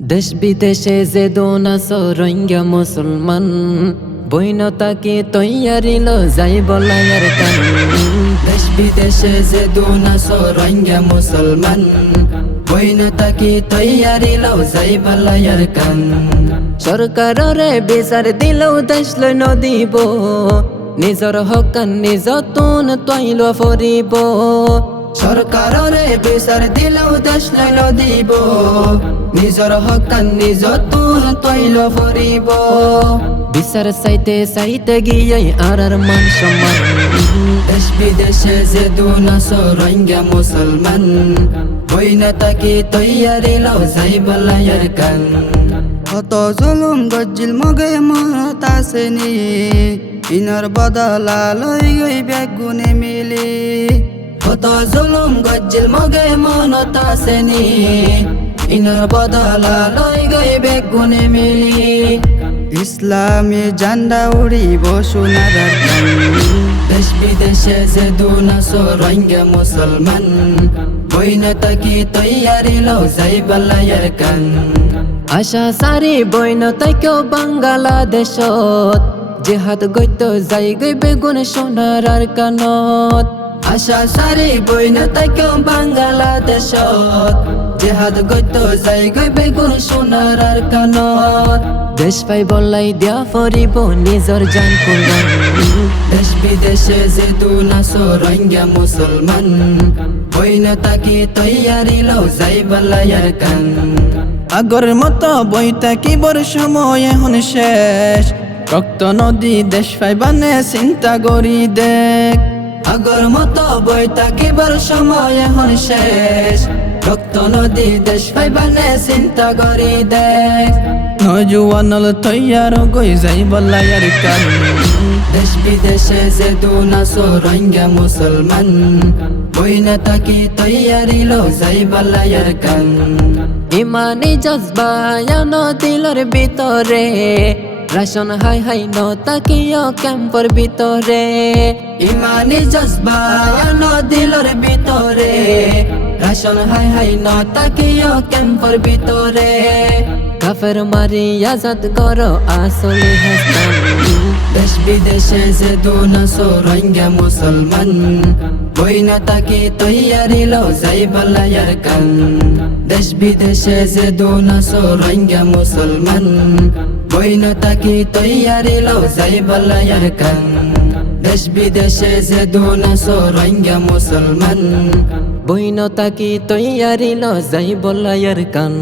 দেশ বিদেশে যে দোনাস রোহিঙ্গা মুসলমান বৈনতাকে তৈয়ারিল যাই বলায়ার কান। দেশ বিদেশে যে দোনাস রোহিঙ্গা মুসলমান বৈনতাকে তৈয়ারিল যাই বলায়ার কান। সরকাররে বিচার দিলেও দেশ লই নদিব, নিজর হকান নিজ তুন তৈল ফরিব। সরকাররে বিচার দিলেও দেশ লই নদিব, নিজর হকান নিজ তুন তৈল ফরিব। বিচার চাইতে চাইতে গিয়ে আর মান সম্মান। দেশ বিদেশে যে দুনাস রোহিঙ্গা মুসলমান বৈনতাকে তৈয়ারিল যাই বলায়ার কান। কত জুলুম গজ্জিল মগে মনত আসেনি, ইনর বদলা লই গই বেগুনে মিলি। কত জুলুম গজ্জিল মগে মনত আসেনি, ইনর বদলা লই গই বেগুনে মিলি। ইসলামী জান্ডা উড়িব সোনার কান। দেশ বিদেশে যে দুনাস রোহিঙ্গা মুসলমান বৈনতাকে তৈয়ারিল যাই বলায়ার কান। আশা সারি বৈনতাকেও বাংলাদেশত জেহাদ গইত যাই গই বেগুন সোনার কানত। আশা সারি বৈনতাকেও বাংলাদেশত জেহাদ গইত যাই গই বেগুন সোনার কানত। দেশ পাই বলাই দিয়া ফরিব নিজর জান কুরবান। দেশ বিদেশে যে দুনাস রোহিঙ্গা মুসলমান বৈনতাকে তৈয়ারিল যাই বলায়ার কান। আগর মতো বইতা কিবর সময় এখন শেষ, রক্ত নদী দেশ পাইবানে চিন্তা করি দেখ। আগর মতো বইতা কিবার সময় এখন শেষ, রক্ত নদী দেশ পাইবানে চিন্তা করি দেখ। নজুয়ানল তৈয়ার গই যাই বলায়ার কান। দেশ বিদেশে যে দুনাস রোহিঙ্গা মুসলমান বৈনতাকে তৈয়ারিল যাই বলায়ার কান। ইমানি জজবায়ান দিলর ভিতরে, রাশন হাই হাই নতাকিয় ক্যাম্পর ভিতরে। ইমানি জজবায়ান দিলর ভিতরে, রাশন হাই হাই নতাকিয় ক্যাম্পর ভিতরে। কাফের মারি আজাদ করো আসলে হাসান। দেশ বিদেশে যে দুনাস রোহিঙ্গা মুসলমান বৈনতাকে তৈয়ারিল যাই বলায়ার কান। দেশ বিদেশে যে দুনাস রোহিঙ্গা মুসলমান বৈনতাকে তৈয়ারিল যাই বলায়ার কান। দেশ বিদেশে যে দুনাস রোহিঙ্গা মুসলমান বৈনতাকে তৈয়ারিল যাই বলায়ার কান।